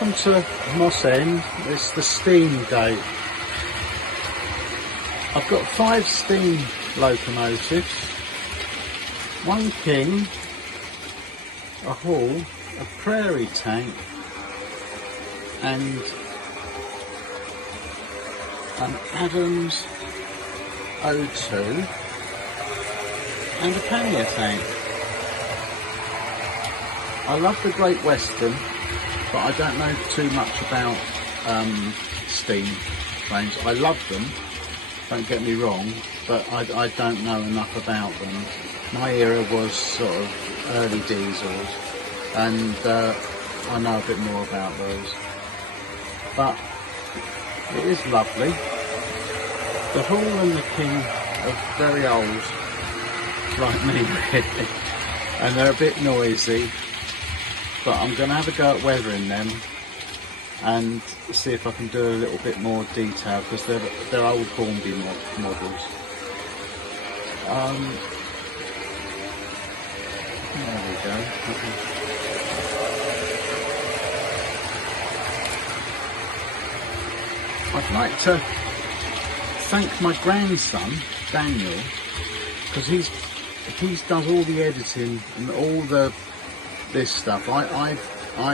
welcome to Mossend. It's the steam gate. I've got 5 steam locomotives, 1 king, a hall, a prairie tank, and an Adams O2 and a pannier tank. I love the Great Western, but I don't know too much about steam trains. I love them, don't get me wrong, but I don't know enough about them. My era was sort of early diesels, and I know a bit more about those. But it is lovely. The hall and the king are very old, like me really, and they're a bit noisy. But I'm going to have a go at weathering them and see if I can do a little bit more detail, because they're old Hornby models. There we go. I'd like to thank my grandson Daniel, because he's does all the editing and all this stuff. I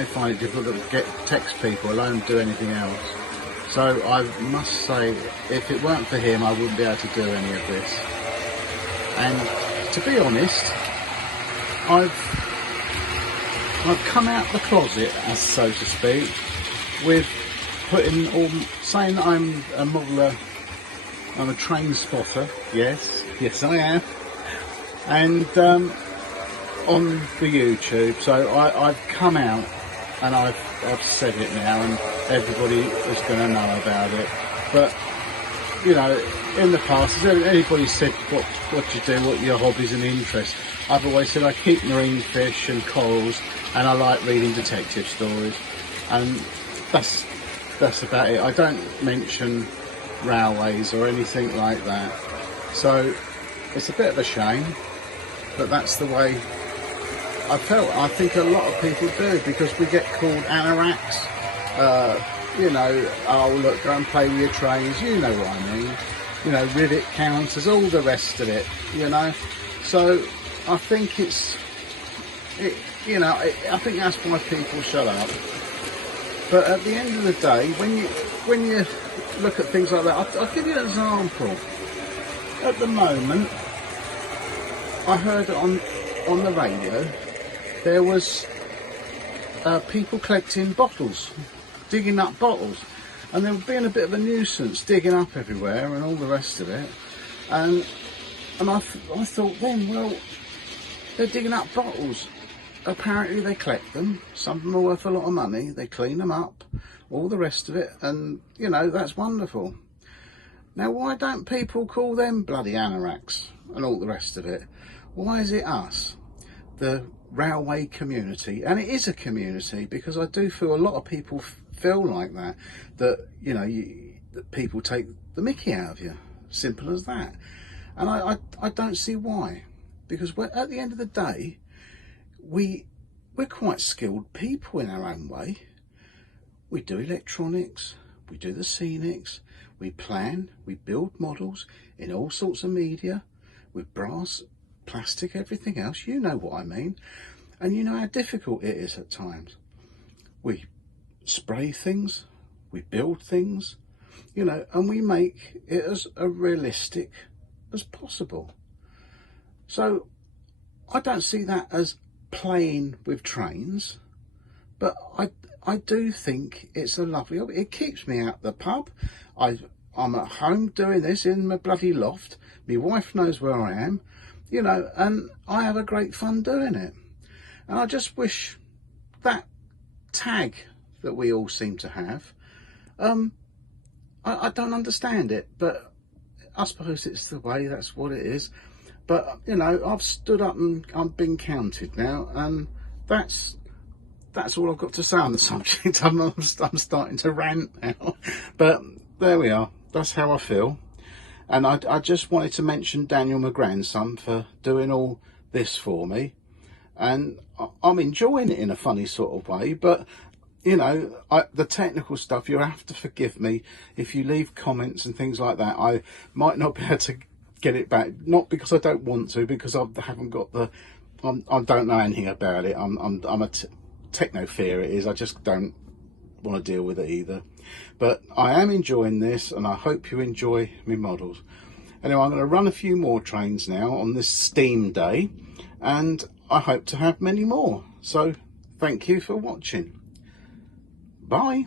find it difficult to text people, alone do anything else. So I must say, if it weren't for him, I wouldn't be able to do any of this. And to be honest, I've come out the closet, as so to speak, with saying that I'm a modeler, I'm a train spotter. Yes I am. And on the YouTube, so I've come out and I've said it now, and everybody is going to know about it. But you know, in the past, has anybody said what you do, what your hobbies and interests? I've always said I keep marine fish and corals, and I like reading detective stories, and that's about it. I don't mention railways or anything like that. So it's a bit of a shame, but that's the way I think a lot of people do, because we get called anoraks, you know, oh look, go and play with your trains, you know what I mean, you know, rivet counters, all the rest of it, you know. So I think you know, I think that's why people shut up. But at the end of the day, when you look at things like that, I'll give you an example. At the moment, I heard on the radio, there was people collecting bottles, digging up bottles, and they were being a bit of a nuisance, digging up everywhere and all the rest of it. And I thought then, well, they're digging up bottles. Apparently they collect them. Some of them are worth a lot of money. They clean them up, all the rest of it, and you know, that's wonderful. Now, why don't people call them bloody anoraks and all the rest of it? Why is it us, the railway community? And it is a community, because I do feel a lot of people feel like that you know, that people take the mickey out of you, simple as that. And I don't see why, because at the end of the day, we're quite skilled people in our own way. We do electronics, we do the scenics, we plan, we build models in all sorts of media, with brass, plastic, everything else, you know what I mean. And you know how difficult it is at times. We spray things, we build things, you know, and we make it as realistic as possible. So I don't see that as playing with trains, but I do think it's a lovely hobby. It keeps me out the pub. I'm at home doing this in my bloody loft. My wife knows where I am, you know, and I have a great fun doing it. And I just wish that tag that we all seem to have, I don't understand it, but I suppose it's the way, that's what it is. But you know, I've stood up and I've been counted now, and that's all I've got to say on the subject. I'm starting to rant now, but there we are. That's how I feel. And I just wanted to mention Daniel, my grandson, for doing all this for me, and I'm enjoying it in a funny sort of way. But you know, the technical stuff, you have to forgive me if you leave comments and things like that. I might not be able to get it back, not because I don't want to, because I haven't got the, I don't know anything about it. I'm a technophobe, it is. I just don't want to deal with it either. But I am enjoying this, and I hope you enjoy my models. Anyway, I'm going to run a few more trains now on this steam day, and I hope to have many more. So thank you for watching. Bye.